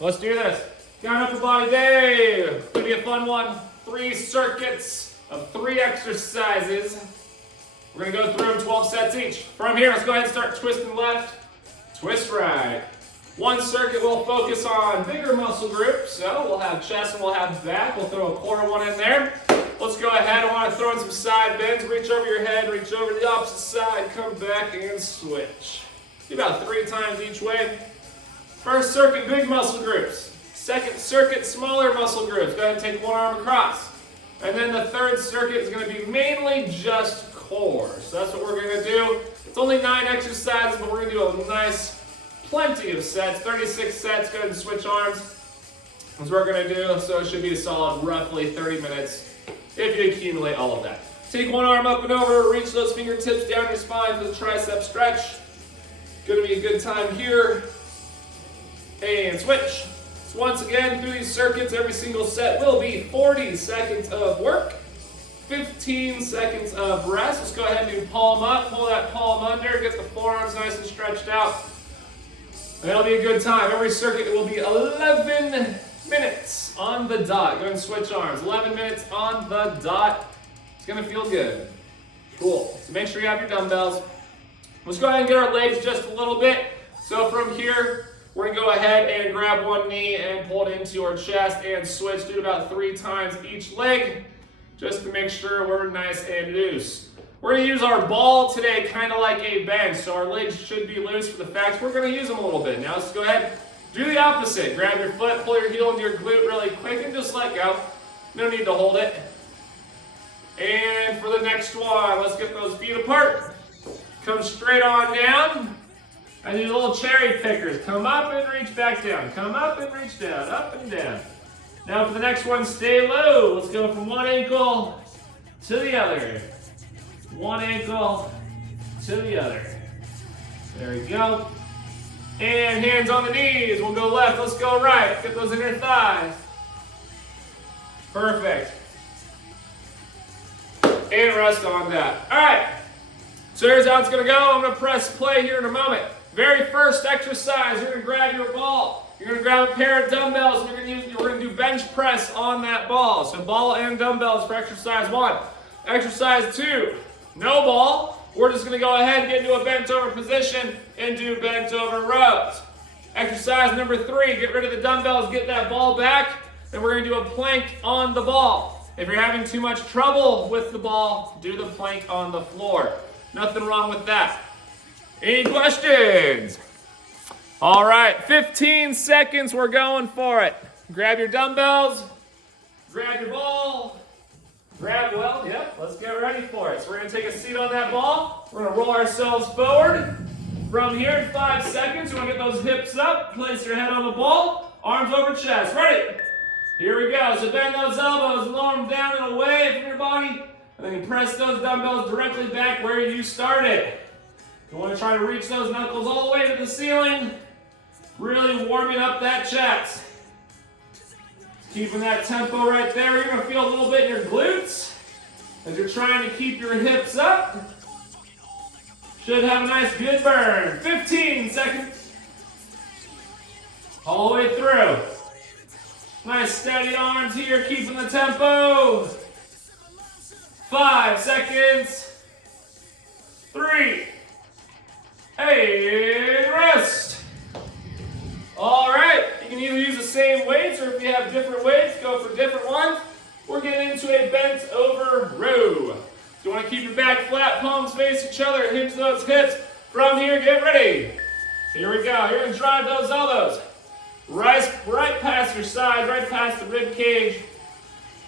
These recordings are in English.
Let's do this. Down upper body day. It's gonna be a fun one. 3 circuits of 3 exercises. We're gonna go through them 12 sets each. From here, let's go ahead and start twisting left, twist right. One circuit will focus on bigger muscle groups. So we'll have chest and we'll have back. We'll throw a core one in there. Let's go ahead. I want to throw in some side bends. Reach over your head, reach over to the opposite side, come back and switch. Do about 3 times each way. First circuit, big muscle groups. Second circuit, smaller muscle groups. Go ahead and take one arm across. And then the third circuit is going to be mainly just core. So that's what we're going to do. It's only 9 exercises, but we're going to do a nice, plenty of sets. 36 sets. Go ahead and switch arms. That's what we're going to do. So it should be a solid roughly 30 minutes if you accumulate all of that. Take one arm up and over. Reach those fingertips down your spine for the tricep stretch. Going to be a good time here. And switch. So once again, through these circuits, every single set will be 40 seconds of work, 15 seconds of rest. Let's go ahead and do palm up, pull that palm under, get the forearms nice and stretched out. And that'll be a good time. Every circuit will be 11 minutes on the dot. Go ahead and switch arms. 11 minutes on the dot. It's gonna feel good. Cool. So make sure you have your dumbbells. Let's go ahead and get our legs just a little bit. So from here, we're going to go ahead and grab one knee and pull it into our chest and switch. Do it about 3 times each leg just to make sure we're nice and loose. We're going to use our ball today kind of like a bench, so our legs should be loose for the fact we're going to use them a little bit. Now let's go ahead, do the opposite. Grab your foot, pull your heel into your glute really quick and just let go. No need to hold it. And for the next one, let's get those feet apart. Come straight on down. And do little cherry pickers. Come up and reach back down. Come up and reach down. Up and down. Now for the next one, stay low. Let's go from one ankle to the other. One ankle to the other. There we go. And hands on the knees. We'll go left. Let's go right. Get those inner thighs. Perfect. And rest on that. All right. So here's how it's going to go. I'm going to press play here in a moment. Very first exercise, you're going to grab your ball. You're going to grab a pair of dumbbells. And we're going to do bench press on that ball. So ball and dumbbells for exercise 1. Exercise 2, no ball. We're just going to go ahead and get into a bent over position and do bent over rows. Exercise number 3, get rid of the dumbbells, get that ball back. Then we're going to do a plank on the ball. If you're having too much trouble with the ball, do the plank on the floor. Nothing wrong with that. Any questions? All right, 15 seconds, we're going for it. Grab your dumbbells, grab your ball, let's get ready for it. So we're gonna take a seat on that ball. We're gonna roll ourselves forward. From here in 5 seconds, you wanna get those hips up, place your head on the ball, arms over chest, ready? Here we go, so bend those elbows, lower them down and away from your body, and then you press those dumbbells directly back where you started. You want to try to reach those knuckles all the way to the ceiling, really warming up that chest. Keeping that tempo right there. You're going to feel a little bit in your glutes as you're trying to keep your hips up. Should have a nice good burn. 15 seconds. All the way through. Nice steady arms here, keeping the tempo. 5 seconds. 3. And rest. All right, you can either use the same weights or if you have different weights, go for different ones. We're getting into a bent over row. You want to keep your back flat, palms face each other, hinge those hips. From here, get ready. Here we go. You're going to drive those elbows right past your side, right past the rib cage.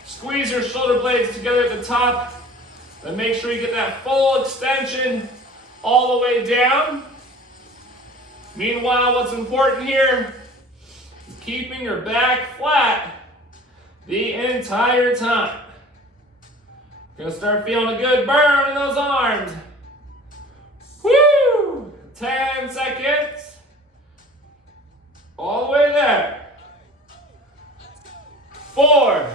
Squeeze your shoulder blades together at the top. Then make sure you get that full extension all the way down. Meanwhile, what's important here is keeping your back flat the entire time. You're gonna start feeling a good burn in those arms. Woo! 10 seconds. All the way there. 4,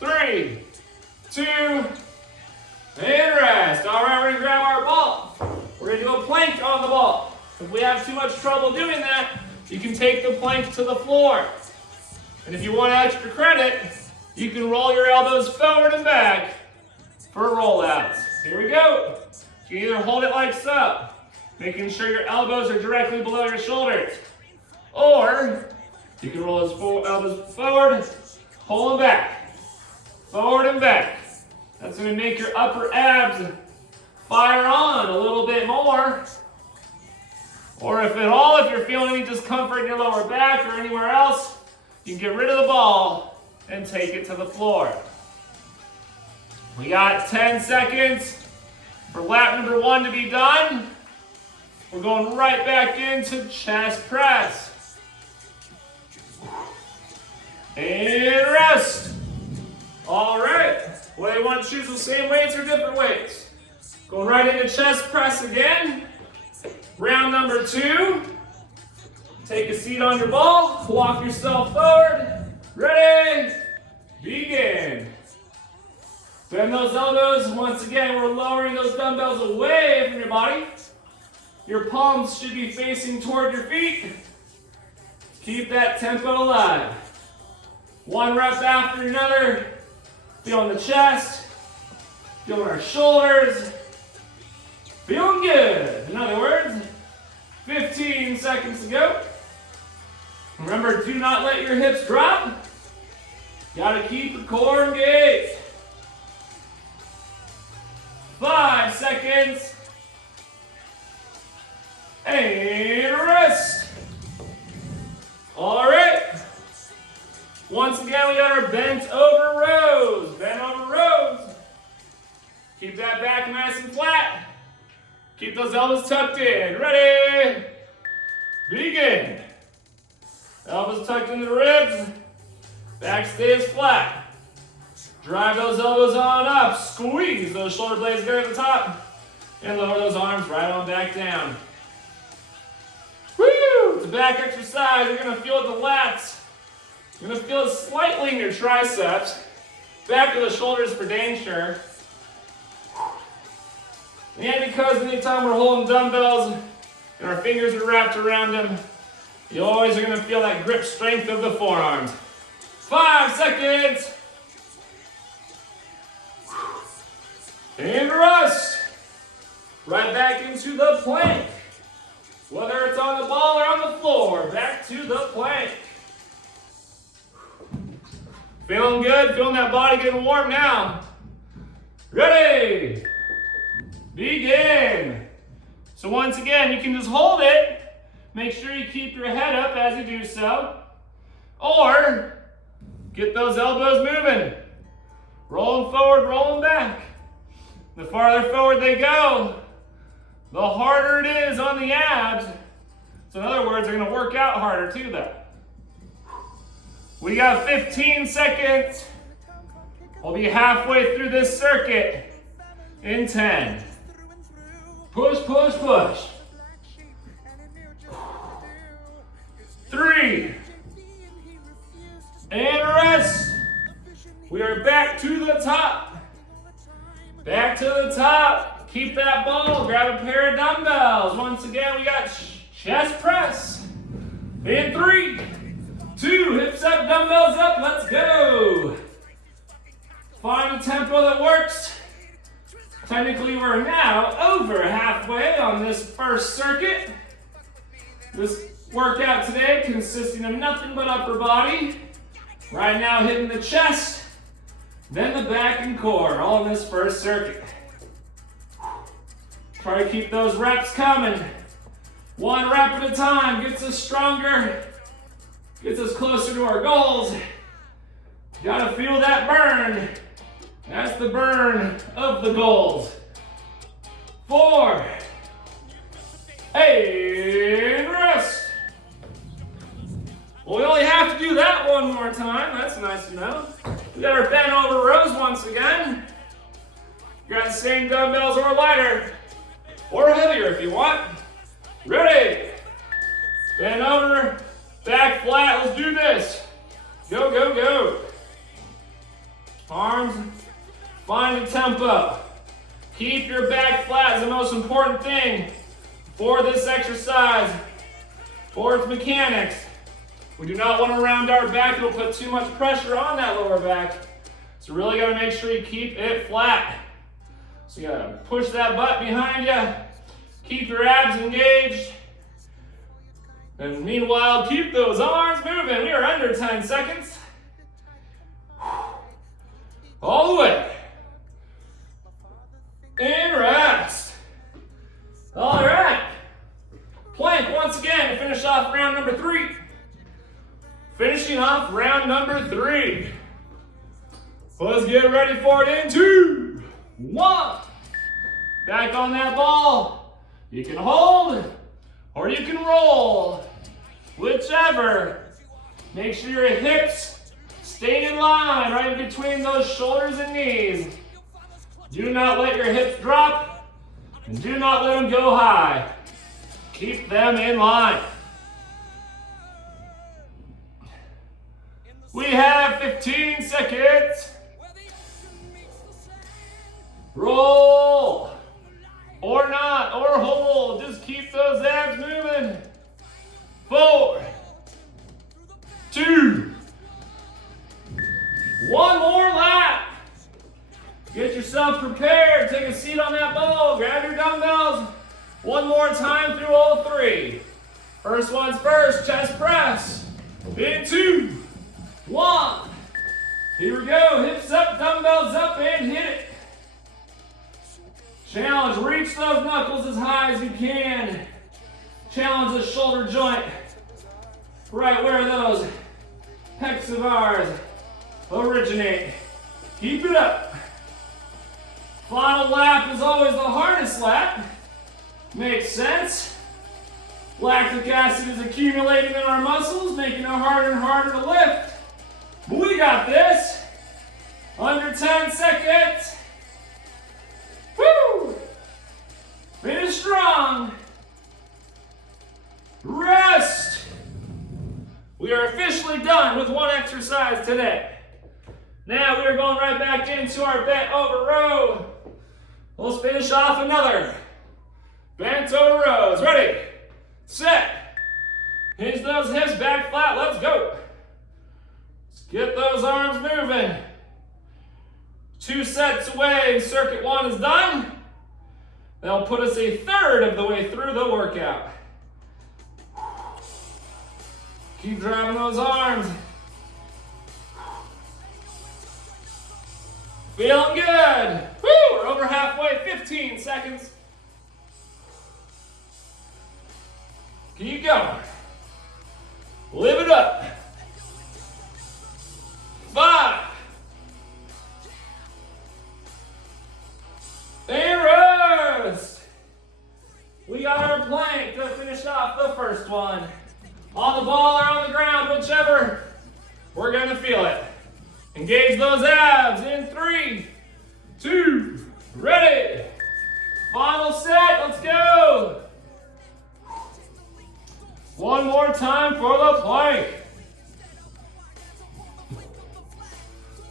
3, 2, and rest. All right, we're gonna grab our ball. We're gonna do a plank on the ball. If we have too much trouble doing that, you can take the plank to the floor. And if you want extra credit, you can roll your elbows forward and back for rollouts. Here we go. You can either hold it like so, making sure your elbows are directly below your shoulders. Or you can roll those elbows forward, pull them back. Forward and back. That's going to make your upper abs fire on a little bit more. Or if you're feeling any discomfort in your lower back or anywhere else, you can get rid of the ball and take it to the floor. We got 10 seconds for lap number 1 to be done. We're going right back into chest press. And rest. All right. Whether you want to choose the same weights or different weights. Going right into chest press again. Round number 2. Take a seat on your ball. Walk yourself forward. Ready? Begin. Bend those elbows. Once again, we're lowering those dumbbells away from your body. Your palms should be facing toward your feet. Keep that tempo alive. 1 rep after another. Feeling the chest. Feeling our shoulders. Feeling good. In other words, 15 seconds to go. Remember, do not let your hips drop. Gotta keep the core engaged. 5 seconds. And rest. All right. Once again, we got our bent over rows. Bent over rows. Keep that back nice and flat. Keep those elbows tucked in. Ready? Begin. Elbows tucked into the ribs. Back stays flat. Drive those elbows on up. Squeeze those shoulder blades there at the top. And lower those arms right on back down. Woo! It's a back exercise. You're going to feel it in the lats. You're going to feel it slightly in your triceps. Back of the shoulders for dang sure. And because anytime we're holding dumbbells and our fingers are wrapped around them, you always are going to feel that grip strength of the forearms. 5 seconds. And rest. Right back into the plank. Whether it's on the ball or on the floor, back to the plank. Feeling good? Feeling that body getting warm now. Ready? Begin. So once again, you can just hold it. Make sure you keep your head up as you do so. Or get those elbows moving. Rolling forward, rolling back. The farther forward they go, the harder it is on the abs. So in other words, they're going to work out harder too though. We got 15 seconds. We'll be halfway through this circuit in 10. Push, push, push. 3. And rest. We are back to the top. Back to the top. Keep that ball. Grab a pair of dumbbells. Once again, we got chest press. In 3, 2, hips up, dumbbells up. Let's go. Find a tempo that works. Technically, we're now over halfway on this first circuit. This workout today consisting of nothing but upper body. Right now hitting the chest, then the back and core, all in this first circuit. Try to keep those reps coming. 1 rep at a time gets us stronger, gets us closer to our goals. Gotta feel that burn. That's the burn of the goals. 4. And rest. Well, we only have to do that one more time. That's nice to know. We got our bent over rows once again. You got the same dumbbells or lighter, or heavier if you want. Ready? Bend over, back flat. Let's do this. Go, go, go. Arms, find the tempo. Keep your back flat is the most important thing for this exercise, for its mechanics. We do not want to round our back. It'll put too much pressure on that lower back. So really got to make sure you keep it flat. So you got to push that butt behind you. Keep your abs engaged. And meanwhile, keep those arms moving. We are under 10 seconds. All the way. And rest. All right. Plank once again to finish off round number 3. Finishing off round number 3. Let's get ready for it in 2, 1. Back on that ball. You can hold or you can roll. Whichever. Make sure your hips stay in line right in between those shoulders and knees. Do not let your hips drop and do not let them go high. Keep them in line. We have 15 seconds. Roll. Or not, or hold. Just keep those abs moving. 4, 2, 1 more lap. Get yourself prepared. Take a seat on that ball. Grab your dumbbells. One more time through all 3. First one's first, chest press. In 2, 1. Here we go. Hips up, dumbbells up, and hit it. Challenge, reach those knuckles as high as you can. Challenge the shoulder joint. Right where those pecs of ours originate. Keep it up. Final lap is always the hardest lap. Makes sense. Lactic acid is accumulating in our muscles, making it harder and harder to lift. But we got this. Under 10 seconds. Woo! Finish strong. Rest. We are officially done with one exercise today. Now we are going right back into our bent over row. Let's finish off another bent over rows. Ready, set. Hinge those hips back flat. Let's go. Let's get those arms moving. 2 sets away. Circuit 1 is done. That'll put us a third of the way through the workout. Keep driving those arms. Feeling good. Woo! We're over halfway, 15 seconds. Keep going. Live it up. 5. And rest. We got our plank to finish off the first one. On the ball or on the ground, whichever. We're gonna feel it. Engage those abs in 3, 2, ready. Final set, let's go. One more time for the plank.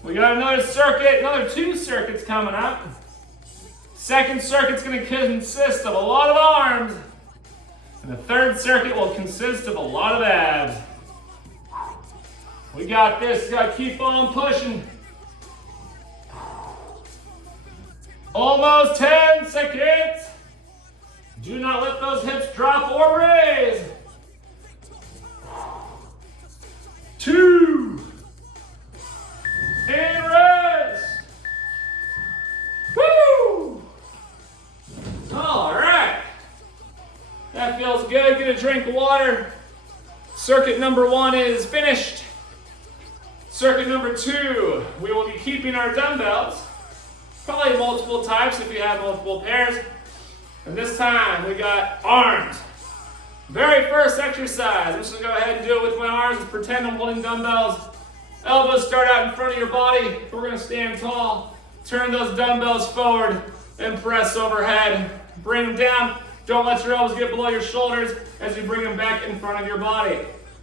We got another circuit, another 2 circuits coming up. Second circuit's gonna consist of a lot of arms. And the third circuit will consist of a lot of abs. We got this, gotta keep on pushing. Almost 10 seconds. Do not let those hips drop or raise. 2. And rest. Woo! All right. That feels good. Get a drink of water. Circuit number 1 is finished. Circuit number 2, we will be keeping our dumbbells. Probably multiple types if you have multiple pairs. And this time we got arms. Very first exercise, I'm just gonna go ahead and do it with my arms. Just pretend I'm holding dumbbells. Elbows start out in front of your body. We're gonna stand tall. Turn those dumbbells forward and press overhead. Bring them down. Don't let your elbows get below your shoulders as you bring them back in front of your body.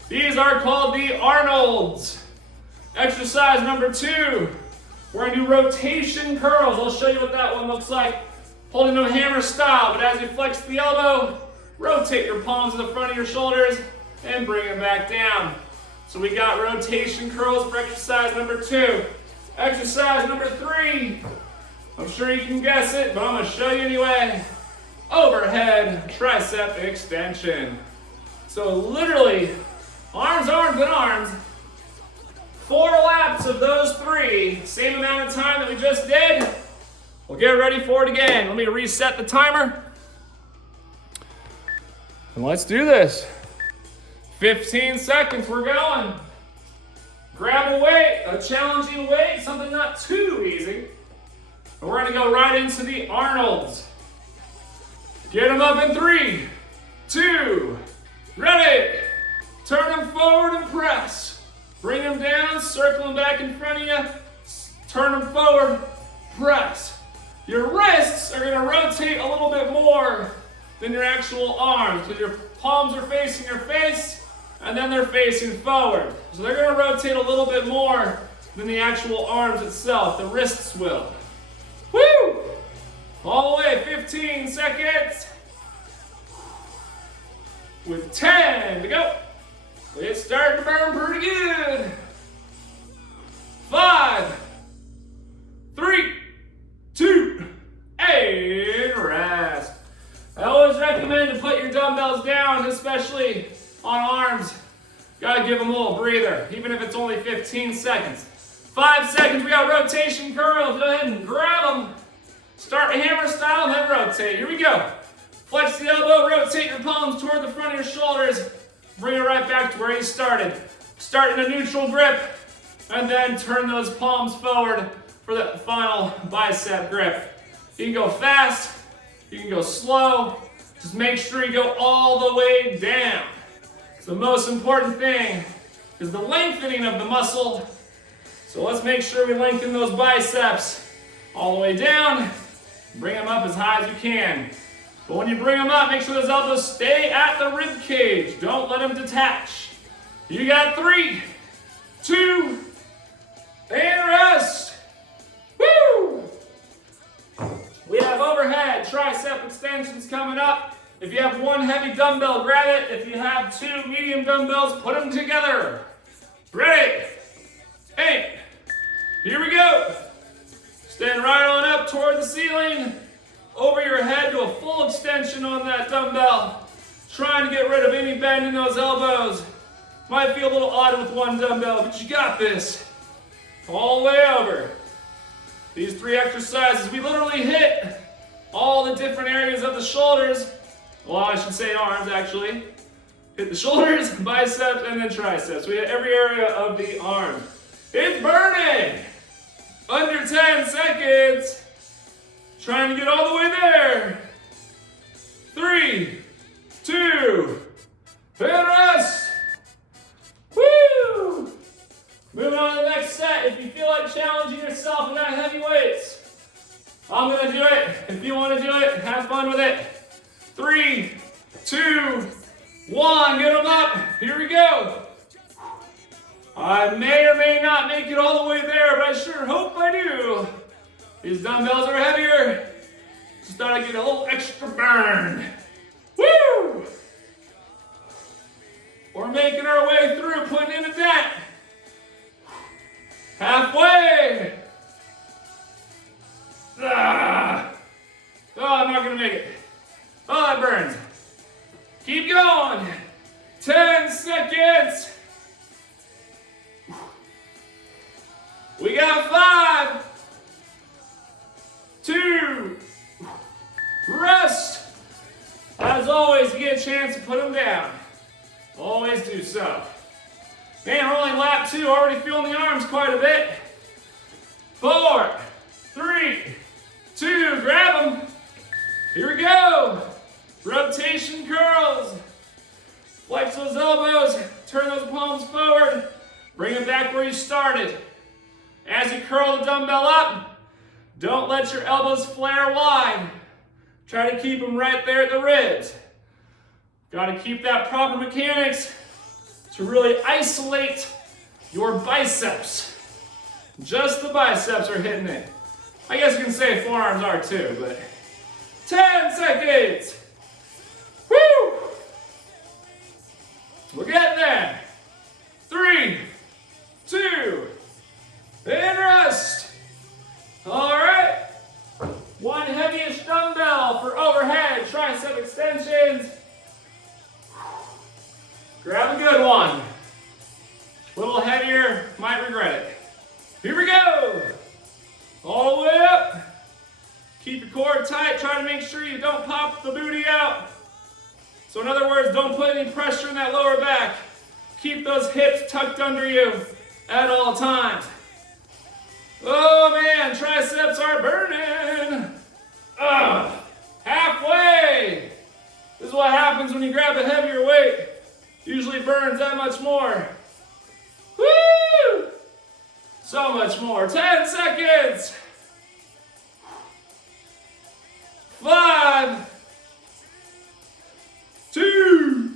These are called the Arnolds. Exercise number 2, we're gonna do rotation curls. I'll show you what that one looks like. Holding them hammer style, but as you flex the elbow, rotate your palms to the front of your shoulders and bring them back down. So we got rotation curls for exercise number 2. Exercise number 3. I'm sure you can guess it, but I'm going to show you anyway. Overhead tricep extension. So literally, arms, arms, and arms. 4 laps of those 3. Same amount of time that we just did. We'll get ready for it again. Let me reset the timer. And let's do this. 15 seconds, we're going. Grab a weight, a challenging weight, something not too easy. And we're gonna go right into the Arnolds. Get them up in 3, 2, ready. Turn them forward and press. Bring them down, circle them back in front of you. Turn them forward, press. Your wrists are gonna rotate a little bit more than your actual arms, because your palms are facing your face, and then they're facing forward. So they're gonna rotate a little bit more than the actual arms itself. The wrists will. Woo! All the way, 15 seconds. With 10 to go. It's starting to burn pretty good. 5, 3, 2, and rest. I always recommend to put your dumbbells down, especially on arms. Gotta give them a little breather, even if it's only 15 seconds. 5 seconds, we got rotation curls. Go ahead and grab them. Start hammer style, then rotate. Here we go. Flex the elbow, rotate your palms toward the front of your shoulders. Bring it right back to where you started. Start in a neutral grip, and then turn those palms forward for the final bicep grip. You can go fast, you can go slow. Just make sure you go all the way down. The most important thing is the lengthening of the muscle. So let's make sure we lengthen those biceps all the way down. Bring them up as high as you can. But when you bring them up, make sure those elbows stay at the rib cage. Don't let them detach. You got 3, 2, and rest. Woo! We have overhead tricep extensions coming up. If you have 1 heavy dumbbell, grab it. If you have 2 medium dumbbells, put them together. Ready? 8. Here we go. Stand right on up toward the ceiling. Over your head to a full extension on that dumbbell. Trying to get rid of any bend in those elbows. Might feel a little odd with 1 dumbbell, but you got this. All the way over. These 3 exercises, we literally hit all the different areas of the shoulders. Well, I should say arms, actually. Hit the shoulders, biceps, and then triceps. We hit every area of the arm. It's burning! Under 10 seconds. Trying to get all the way there. 3, 2, and rest. Woo! Moving on to the next set. If you feel like challenging yourself and not heavy weights, I'm gonna do it. If you wanna do it, have fun with it. 3, 2, 1, get them up. Here we go. I may or may not make it all the way there, but I sure hope I do. These dumbbells are heavier. Just thought I'd get a little extra burn. Woo! We're making our way through, putting in a dent. Halfway. Ah. Oh, I'm not gonna make it. Oh, that burns. Keep going. 10 seconds. We got 5, 2, rest. As always, you get a chance to put them down. Always do so. Man, we're only lap 2, already feeling the arms quite a bit. 4, 3, 2, grab them. Here we go. Rotation curls. Flex those elbows, turn those palms forward, bring them back where you started. As you curl the dumbbell up, don't let your elbows flare wide. Try to keep them right there at the ribs. Got to keep that proper mechanics to really isolate your biceps. Just the biceps are hitting it. I guess you can say forearms are too, but 10 seconds. Woo! We're getting there. 3, 2, and rest. All right. One heavyish dumbbell for overhead tricep extensions. Grab a good one. A little heavier, might regret it. Here we go. All the way up. Keep your core tight. Try to make sure you don't pop the booty out. So in other words, don't put any pressure in that lower back. Keep those hips tucked under you at all times. Oh man, triceps are burning. Halfway. This is what happens when you grab a heavier weight. Usually burns that much more. Woo! So much more. 10 seconds. 5, 2,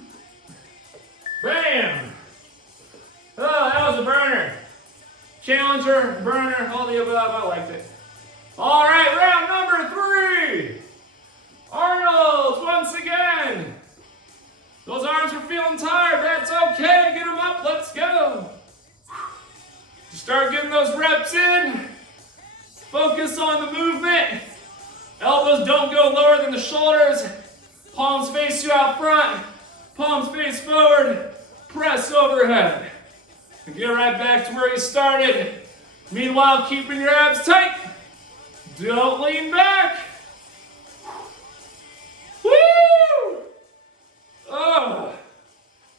bam. Oh, that was a burner. Challenger, burner, all the above. I liked it. All right, round number 3. Arnold's once again. Those arms are feeling tired. That's okay. Get them up. Let's go. Start getting those reps in. Focus on the movement. Elbows don't go lower than the shoulders. Palms face you out front. Palms face forward. Press overhead. And get right back to where you started. Meanwhile, keeping your abs tight. Don't lean back. Woo!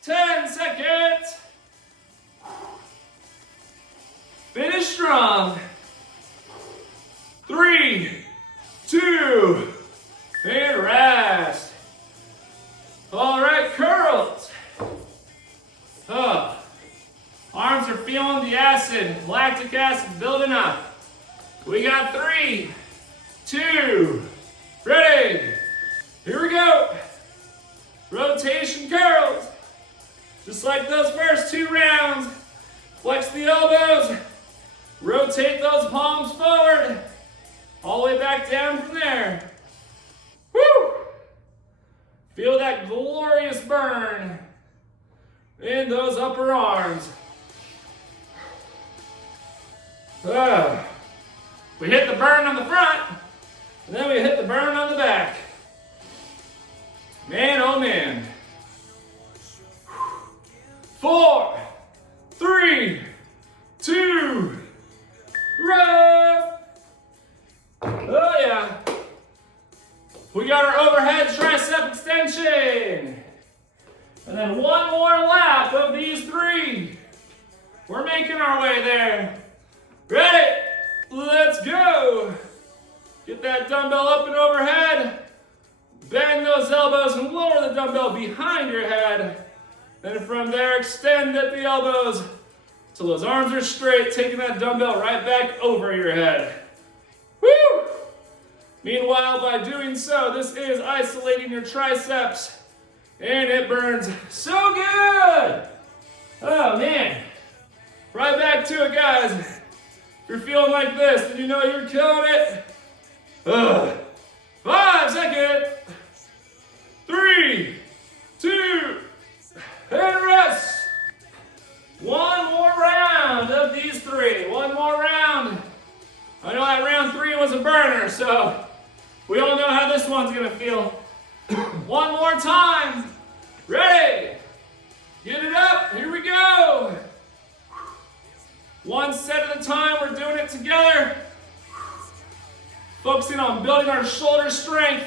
10 seconds. Finish strong. 3, 2, and rest. All right, curls. Arms are feeling the acid, lactic acid building up. We got 3, 2, ready. Here we go. Rotation curls. Just like those first 2 rounds. Flex the elbows. Rotate those palms forward. All the way back down from there. Woo! Feel that glorious burn in those upper arms. We hit the burn on the front, and then we hit the burn on the back. Man, oh man. 4, 3, 2, rest. Oh yeah. We got our overhead tricep extension. And then one more lap of these 3. We're making our way there. Ready? Let's go. Get that dumbbell up and overhead. Bend those elbows and lower the dumbbell behind your head. Then from there, extend at the elbows till those arms are straight, taking that dumbbell right back over your head. Woo! Meanwhile, by doing so, this is isolating your triceps, and it burns so good. Oh man. Right back to it, guys. If you're feeling like this, then you know you're killing it. 5 seconds. 3, 2, and rest. One more round of these 3. One more round. I know that round 3 was a burner, so we all know how this one's gonna feel. One more time. Ready? Get it up. Here we go. One set at a time. We're doing it together. Focusing on building our shoulder strength.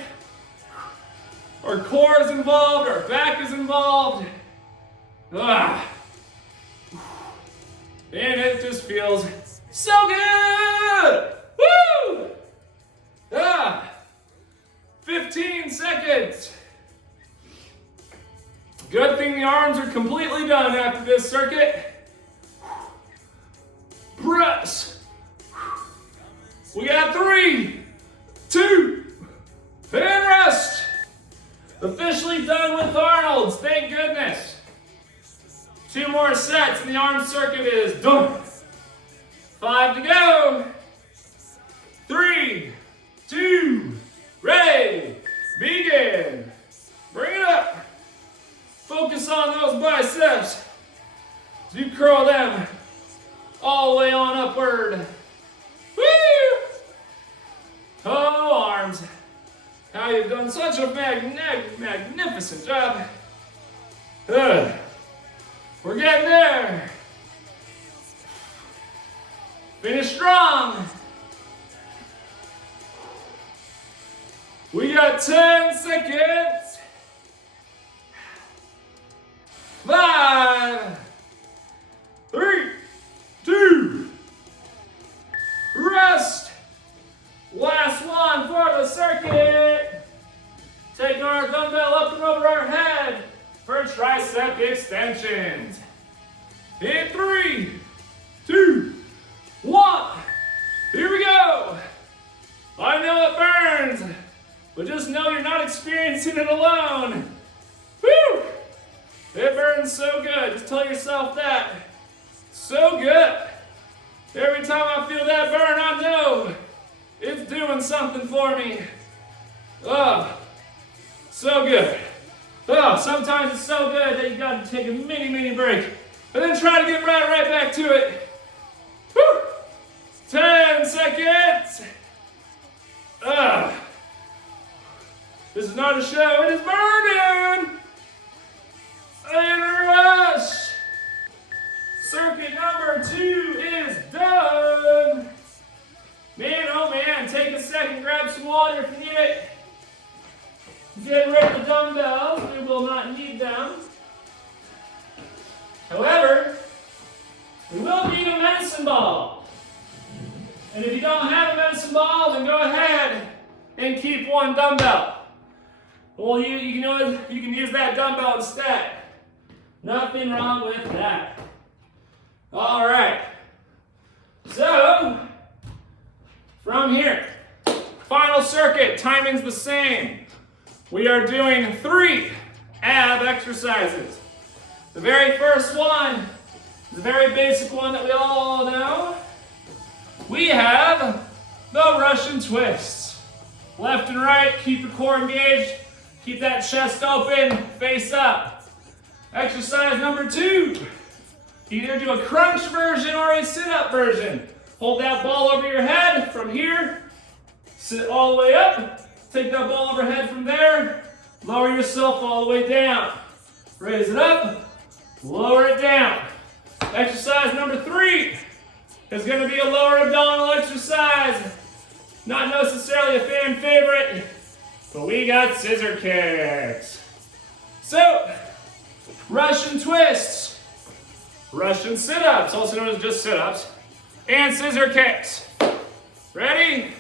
Our core is involved. Our back is involved. And it just feels so good. Woo! 15 seconds. Good thing the arms are completely done after this circuit. Press. We got 3, 2, and rest. Officially done with Arnold's, thank goodness. 2 more sets and the arm circuit is done. 5 to go. 3, 2, ready, begin. Bring it up. Focus on those biceps. Do curl all the way on upward. Woo! Oh, arms. How you've done such a magnificent job. Good. We're getting there. Finish strong. We got 10 seconds. 5, 3, 2, rest. Last one for the circuit. Taking our dumbbell up and over our head for tricep extensions. In 3, 2, 1. Here we go. I know it burns, but just know you're not experiencing it alone. Woo! It burns so good. Just tell yourself that. So good. Every time I feel that burn, I know it's doing something for me. Oh, so good. Oh, sometimes it's so good that you gotta take a mini break, and then try to get right back to it. Woo! 10 seconds. This is not a show, it is burning. And rush. Circuit number 2 is done. Man, oh man, take a second, grab some water if you need it. Get rid of the dumbbells, we will not need them. However, we will need a medicine ball. And if you don't have a medicine ball, then go ahead and keep one dumbbell. Well, you can use that dumbbell instead. Nothing wrong with that. All right. So, from here, final circuit, timing's the same. We are doing 3 ab exercises. The very first one is a very basic one that we all know. We have the Russian twists. Left and right, keep your core engaged, keep that chest open, face up. Exercise number 2. Either do a crunch version or a sit-up version. Hold that ball over your head from here, sit all the way up, take that ball overhead from there, lower yourself all the way down. Raise it up, lower it down. Exercise number 3 is going to be a lower abdominal exercise. Not necessarily a fan favorite, but we got scissor kicks. So, Russian twists, Russian sit-ups, also known as just sit-ups, and scissor kicks. Ready?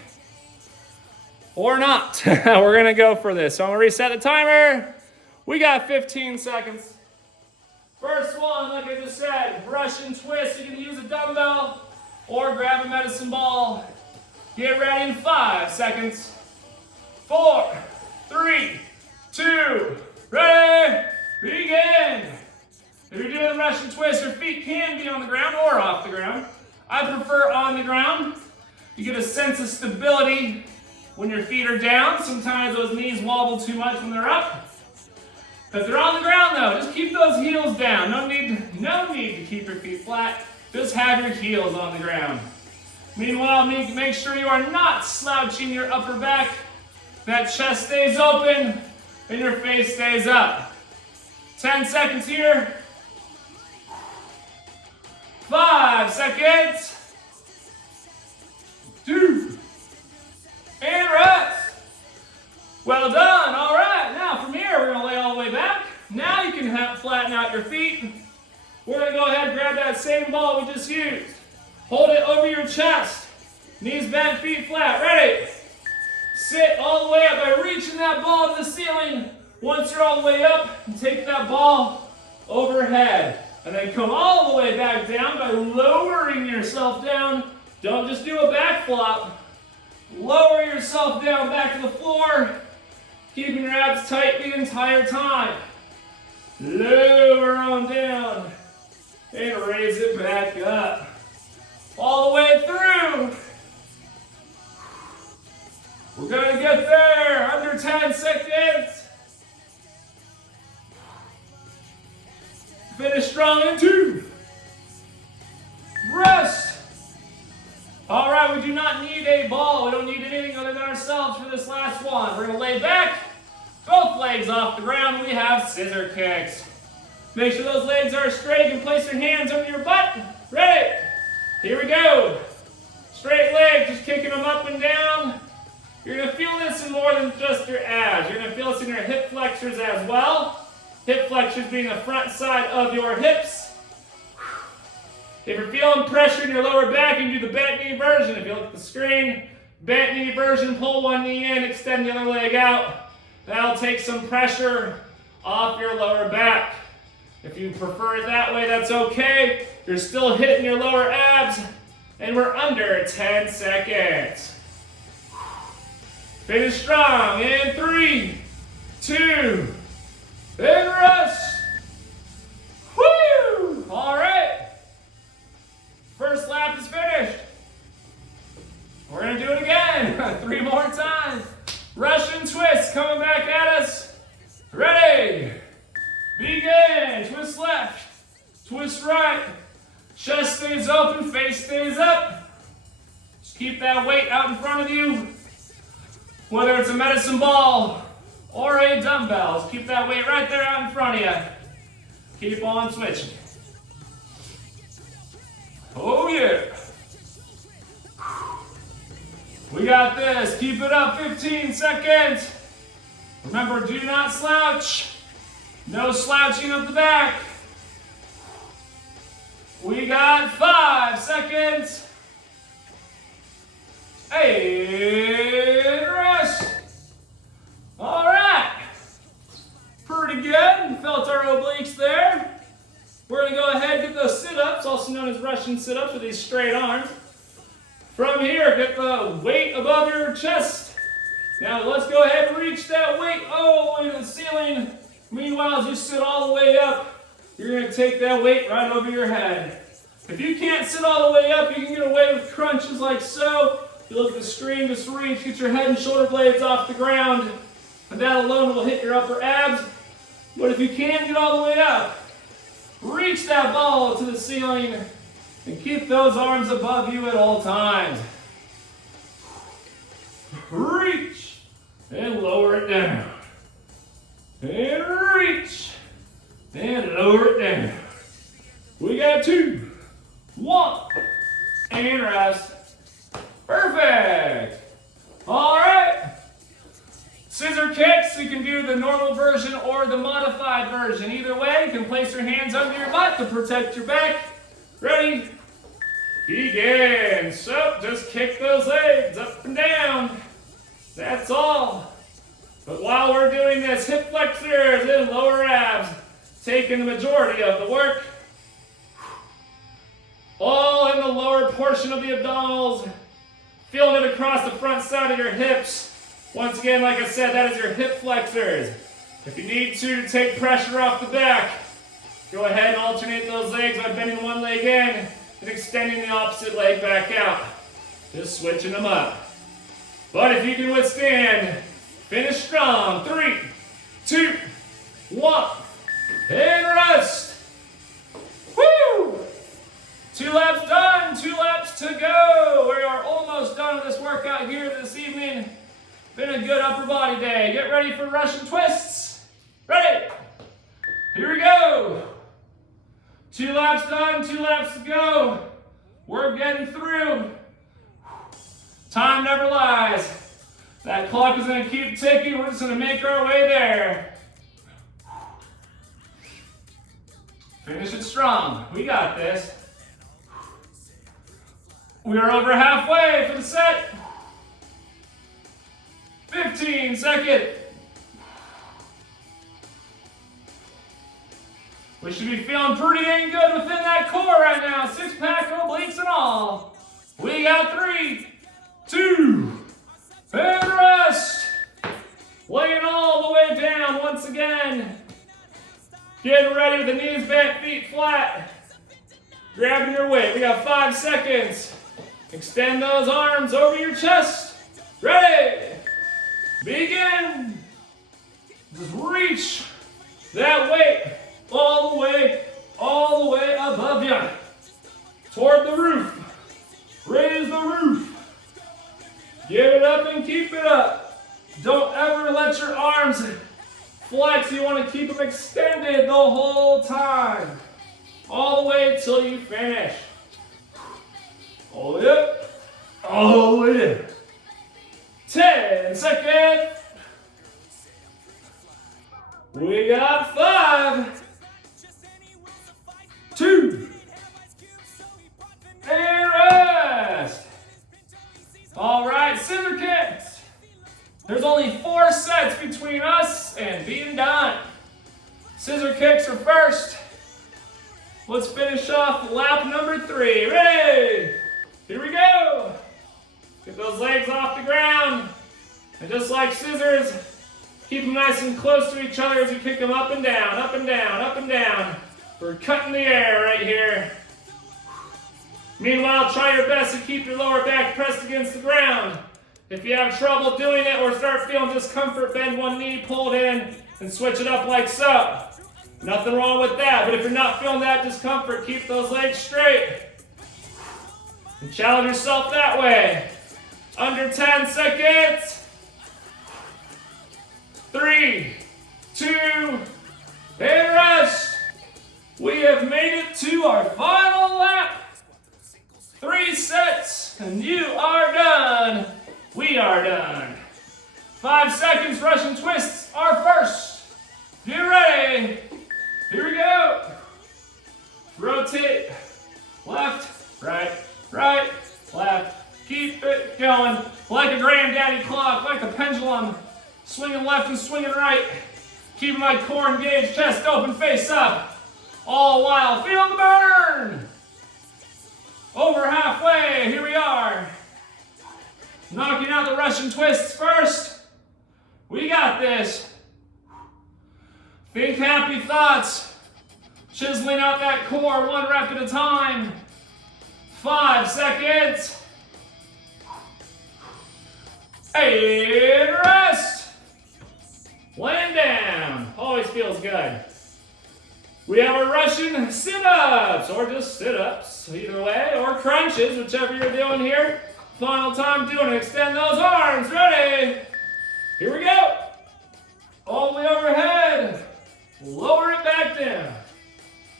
Or not. We're going to go for this. So I'm going to reset the timer. We got 15 seconds. First one, like I just said, Russian twist. You can use a dumbbell or grab a medicine ball. Get ready in 5 seconds. 4, 3, 2, ready, begin. If you're doing the Russian twist, your feet can be on the ground or off the ground. I prefer on the ground. You get a sense of stability when your feet are down. Sometimes those knees wobble too much when they're up. If they're on the ground though, just keep those heels down. No need to keep your feet flat. Just have your heels on the ground. Meanwhile, make sure you are not slouching your upper back. That chest stays open and your face stays up. 10 seconds here. 5 seconds. 2. And rest. Well done. All right. Now from here, we're going to lay all the way back. Now you can flatten out your feet. We're going to go ahead and grab that same ball we just used. Hold it over your chest. Knees bent, feet flat. Ready? Sit all the way up by reaching that ball to the ceiling. Once you're all the way up, take that ball overhead. And then come all the way back down by lowering yourself down. Don't just do a back flop. Lower yourself down back to the floor, keeping your abs tight the entire time. Lower on down and raise it back up. All the way through. We're gonna get there, under 10 seconds. Finish strong in 2, Rest. All right, we do not need a ball. We don't need anything other than ourselves for this last one. We're going to lay back, both legs off the ground. We have scissor kicks. Make sure those legs are straight. You can place your hands under your butt. Ready? Here we go. Straight leg, just kicking them up and down. You're going to feel this in more than just your abs. You're going to feel this in your hip flexors as well. Hip flexors being the front side of your hips. If you're feeling pressure in your lower back, you can do the bent knee version. If you look at the screen, bent knee version, pull one knee in, extend the other leg out. That'll take some pressure off your lower back. If you prefer it that way, that's okay. You're still hitting your lower abs, and we're under 10 seconds. Finish strong in 3, 2, and rest. Woo! All right. First lap is finished. We're going to do it again 3 more times. Russian twist coming back at us. Ready? Begin. Twist left. Twist right. Chest stays open. Face stays up. Just keep that weight out in front of you. Whether it's a medicine ball or a dumbbell, just keep that weight right there out in front of you. Keep on switching. Oh yeah. We got this. Keep it up 15 seconds. Remember, do not slouch. No slouching at the back. We got 5 seconds. And rest. All right. Pretty good. Felt our obliques there. We're going to go ahead and get those sit-ups, also known as Russian sit-ups with these straight arms. From here, get the weight above your chest. Now let's go ahead and reach that weight all the way to the ceiling. Meanwhile, as you sit all the way up, you're going to take that weight right over your head. If you can't sit all the way up, you can get away with crunches like so. You look at the screen, just reach, get your head and shoulder blades off the ground. And that alone will hit your upper abs. But if you can't get all the way up, reach that ball to the ceiling and keep those arms above you at all times. Reach and lower it down. And reach and lower it down. We got 2, 1, and rest. Perfect. All right. Scissor kicks, you can do the normal version or the modified version. Either way, you can place your hands under your butt to protect your back. Ready? Begin. So, just kick those legs up and down. That's all. But while we're doing this, hip flexors and lower abs, taking the majority of the work. All in the lower portion of the abdominals. Feeling it across the front side of your hips. Once again, like I said, that is your hip flexors. If you need to take pressure off the back, go ahead and alternate those legs by bending one leg in and extending the opposite leg back out. Just switching them up. But if you can withstand, finish strong. 3, 2, 1, and rest. Woo! 2 laps done, 2 laps to go. We are almost done with this workout here this evening. Been a good upper body day. Get ready for Russian twists. Ready? Here we go. 2 laps done, 2 laps to go. We're getting through. Time never lies. That clock is going to keep ticking. We're just going to make our way there. Finish it strong. We got this. We are over halfway for the set. 15 seconds. We should be feeling pretty dang good within that core right now. 6-pack, obliques and all. We got 3, 2, and rest. Laying all the way down once again. Getting ready with the knees bent, feet flat. Grabbing your weight. We got 5 seconds. Extend those arms over your chest. Ready? Begin. Just reach that weight all the way above you. toward the roof. Raise the roof. Get it up and keep it up. Don't ever let your arms flex. You want to keep them extended the whole time. All the way until you finish. All the way up. All the way in. 10 seconds. We got 5, 2, and rest. All right, scissor kicks. There's only 4 sets between us and being done. Scissor kicks are first. Let's finish off lap number 3. Ready? Here we go. Get those legs off the ground. And just like scissors, keep them nice and close to each other as you kick them up and down, up and down, up and down. We're cutting the air right here. Meanwhile, try your best to keep your lower back pressed against the ground. If you have trouble doing it or start feeling discomfort, bend one knee, pull it in, and switch it up like so. Nothing wrong with that, but if you're not feeling that discomfort, keep those legs straight. And challenge yourself that way. Under 10 seconds. 3, 2, and rest. We have made it to our final lap. 3 sets, and you are done. We are done. 5 seconds, Russian twists are first. Get ready. Here we go. Rotate. Left, right, right, left. Keep it going. Like a granddaddy clock, like a pendulum. Swinging left and swinging right. Keeping my core engaged, chest open, face up. All while feel the burn. Over halfway, here we are. Knocking out the Russian twists first. We got this. Think happy thoughts. Chiseling out that core 1 rep at a time. 5 seconds. And rest. Laying down. Always feels good. We have our Russian sit-ups, or just sit-ups, either way, or crunches, whichever you're doing here. Final time doing it. Extend those arms. Ready? Here we go. All the way overhead. Lower it back down.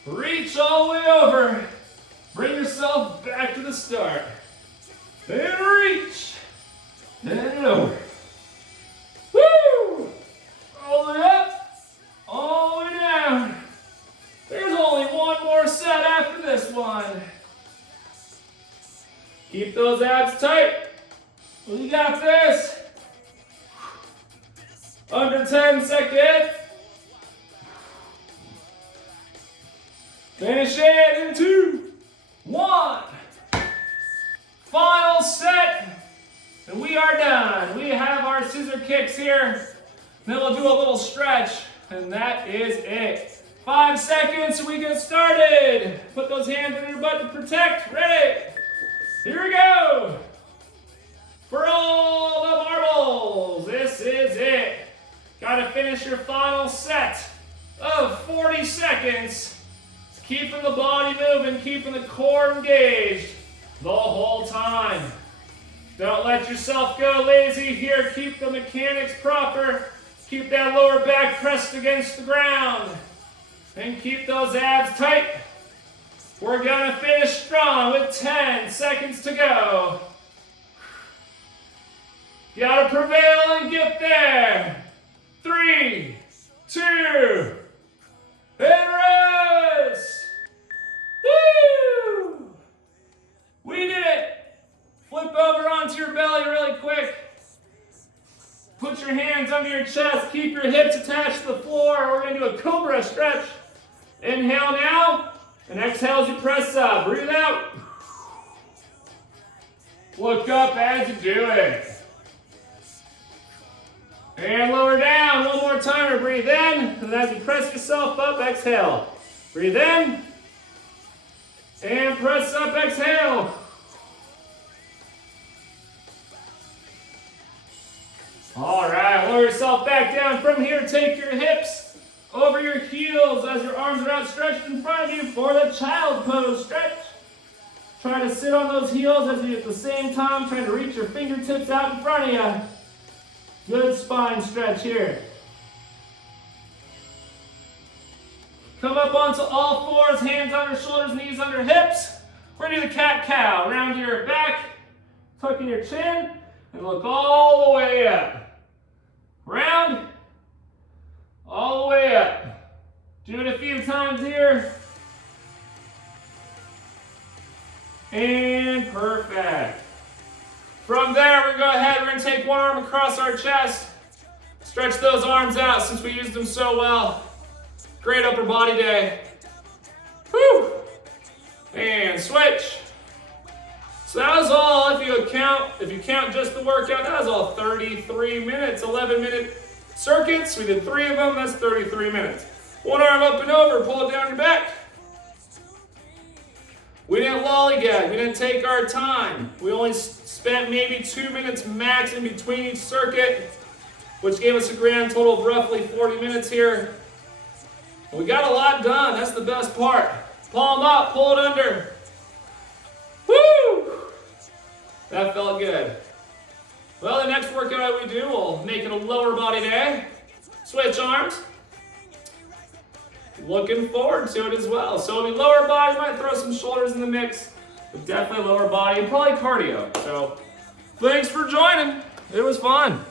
Reach all the way over. Bring yourself back to the start. And reach. And over. Woo! All the way up. All the way down. There's only one more set after this one. Keep those abs tight. We got this. Under 10 seconds. Finish it in 2, 1. Final set. And we are done. We have our scissor kicks here. Then we'll do a little stretch. And that is it. 5 seconds and we get started. Put those hands on your butt to protect. Ready? Here we go. For all the marbles, this is it. Gotta finish your final set of 40 seconds. Keeping the body moving, keeping the core engaged the whole time. Don't let yourself go lazy here. Keep the mechanics proper. Keep that lower back pressed against the ground. And keep those abs tight. We're gonna finish strong with 10 seconds to go. You gotta prevail and get there. 3, 2, and rest. Woo! We did it. Flip over onto your belly really quick. Put your hands under your chest. Keep your hips attached to the floor. We're gonna do a cobra stretch. Inhale now, and exhale as you press up. Breathe out. Look up as you do it. And lower down. One more time. Breathe in, and as you press yourself up, exhale. Breathe in, and press up, exhale. All right, lower yourself back down. From here, take your hips over your heels as your arms are outstretched in front of you for the child pose stretch. Try to sit on those heels as you at the same time trying to reach your fingertips out in front of you. Good spine stretch here. Come up onto all fours, hands under shoulders, knees under hips. We're gonna do the cat-cow. Round your back, tucking your chin, and look all the way up. Round, all the way up. Do it a few times here. And perfect. From there, we're gonna go ahead, we're gonna take one arm across our chest. Stretch those arms out since we used them so well. Great upper body day. Whew. And switch. So that was all, if you count just the workout, that was all 33 minutes, 11-minute circuits. We did 3 of them, that's 33 minutes. One arm up and over, pull it down your back. We didn't lollygag, we didn't take our time. We only spent maybe 2 minutes max in between each circuit, which gave us a grand total of roughly 40 minutes here. We got a lot done, that's the best part. Palm up, pull it under. Woo! That felt good. Well, the next workout we do, we'll make it a lower body day. Switch arms. Looking forward to it as well. So it'll be lower body, might throw some shoulders in the mix, but definitely lower body and probably cardio. So thanks for joining. It was fun.